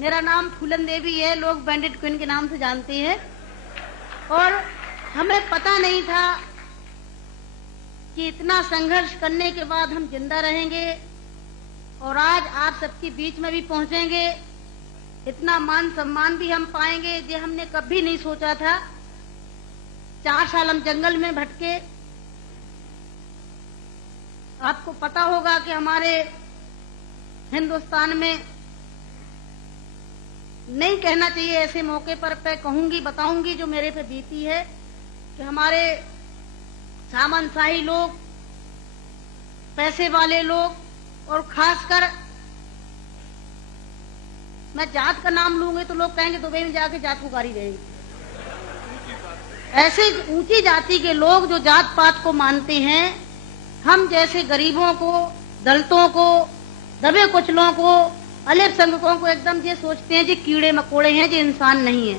मेरा नाम फूलन देवी है, लोग बैंडिट क्वीन के नाम से जानते हैं। और हमें पता नहीं था कि इतना संघर्ष करने के बाद हम जिंदा रहेंगे और आज आप सबके बीच में भी पहुंचेंगे, इतना मान सम्मान भी हम पाएंगे, ये हमने कभी नहीं सोचा था। 4 साल हम जंगल में भटके। आपको पता होगा कि हमारे हिंदुस्तान में, नहीं कहना चाहिए ऐसे मौके पर, मैं कहूंगी, बताऊंगी जो मेरे पे बीती है, कि हमारे सामंतशाही लोग, पैसे वाले लोग, और खासकर मैं जात का नाम लूंगी तो लोग कहेंगे दुबई में जाके जात पुकारी रहेगी। ऐसे ऊंची जाति के लोग जो जात पात को मानते हैं, हम जैसे गरीबों को, दलितों को, दबे कुचलों को, अल्पसंख्यकों को एकदम ये सोचते हैं जी कीड़े मकोड़े हैं, जी इंसान नहीं है।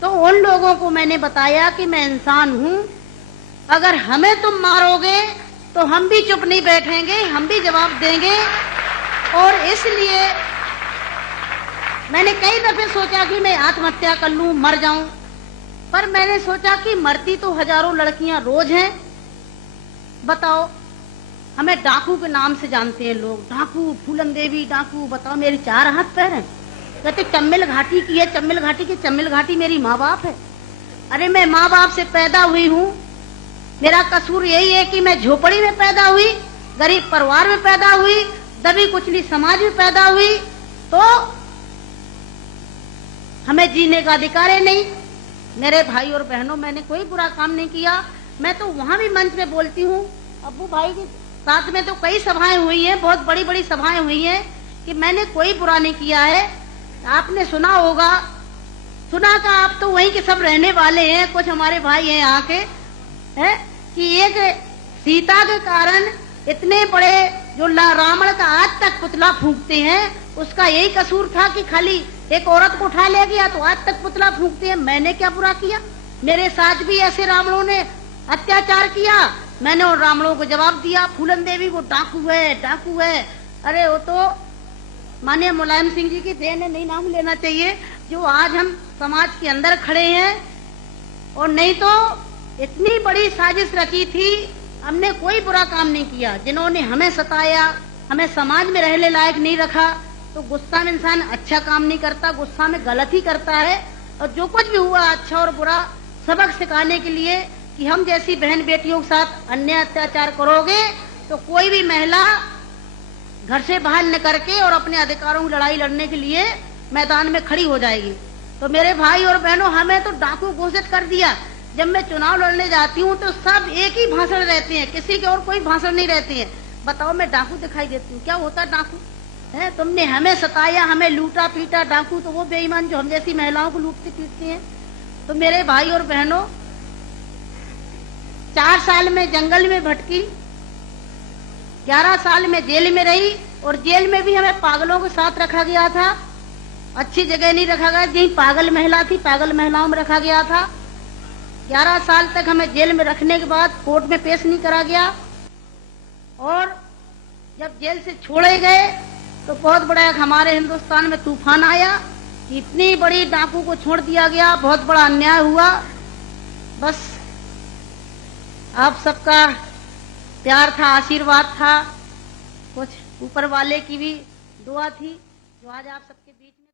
तो उन लोगों को मैंने बताया कि मैं इंसान हूं, अगर हमें तुम मारोगे तो हम भी चुप नहीं बैठेंगे, हम भी जवाब देंगे। और इसलिए मैंने कई दफे सोचा कि मैं आत्महत्या कर लूं, मर जाऊं, पर मैंने सोचा कि मरती तो हजारों लड़कियां रोज हैं। बताओ, हमें डाकू के नाम से जानते हैं लोग, डाकू, फूलन देवी डाकू। बताओ, मेरी 4 हाथ पैर हैं। कहते चम्मिल घाटी की है, चम्मिल घाटी की। चम्मिल घाटी मेरी माँ बाप है। अरे मैं माँ बाप से पैदा हुई हूँ। मेरा कसूर यही है कि मैं झोपड़ी में पैदा हुई, गरीब परिवार में पैदा हुई, दबी कुचली समाज में पैदा हुई, तो हमें जीने का अधिकार है नहीं। मेरे भाई और बहनों, मैंने कोई बुरा काम नहीं किया। मैं तो वहां भी मंच में बोलती हूँ, अब्बू भाई के साथ में तो कई सभाएं हुई हैं, बहुत बड़ी बड़ी सभाएं हुई हैं, कि मैंने कोई बुरा नहीं किया है। आपने सुना होगा, सुना का आप तो वहीं के सब रहने वाले हैं, कुछ हमारे भाई हैं यहाँ के, है कि एक सीता के कारण इतने बड़े जो रावण का आज तक पुतला फूंकते हैं, उसका यही कसूर था कि खाली एक औरत को उठा ले गया तो आज तक पुतला फूंकते हैं। मैंने क्या बुरा किया? मेरे साथ भी ऐसे रावणों ने अत्याचार किया, मैंने उन रावणों को जवाब दिया। फूलन देवी वो डाकू है, डाकू है। अरे वो तो माननीय मुलायम सिंह जी की देन है, नहीं नाम लेना चाहिए, जो आज हम समाज के अंदर खड़े हैं। और नहीं तो इतनी बड़ी साजिश रची थी, हमने कोई बुरा काम नहीं किया। जिन्होंने हमें सताया, हमें समाज में रहने लायक नहीं रखा, तो गुस्सा में इंसान अच्छा काम नहीं करता, गुस्सा में गलत ही करता है। और जो कुछ भी हुआ, अच्छा और बुरा, सबक सिखाने के लिए कि हम जैसी बहन बेटियों के साथ अन्याय अत्याचार करोगे तो कोई भी महिला घर से बाहर निकल के और अपने अधिकारों की लड़ाई लड़ने के लिए मैदान में खड़ी हो जाएगी। तो मेरे भाई और बहनों, हमें तो डाकू घोषित कर दिया। जब मैं चुनाव लड़ने जाती हूँ तो सब एक ही भाषण रहते हैं, किसी के और कोई भाषण नहीं रहते हैं। बताओ, मैं डाकू दिखाई देती हूँ? क्या होता डाकू है? तुमने हमें सताया, हमें लूटा पीटा। डाकू तो वो बेईमान जो हम जैसी महिलाओं को लूटते पीटते हैं। तो मेरे भाई और बहनों, 4 साल में जंगल में भटकी, 11 साल में जेल में रही, और जेल में भी हमें पागलों के साथ रखा गया था। अच्छी जगह नहीं रखा गया, यही पागल महिला थी, पागल महिलाओं में रखा गया था। 11 साल तक हमें जेल में रखने के बाद कोर्ट में पेश नहीं करा गया। और जब जेल से छोड़े गए तो बहुत बड़ा हमारे हिंदुस्तान में तूफान आया कि इतनी बड़ी डाकू को छोड़ दिया गया, बहुत बड़ा अन्याय हुआ। बस आप सबका प्यार था, आशीर्वाद था, कुछ ऊपर वाले की भी दुआ थी, जो आज आप सबके बीच में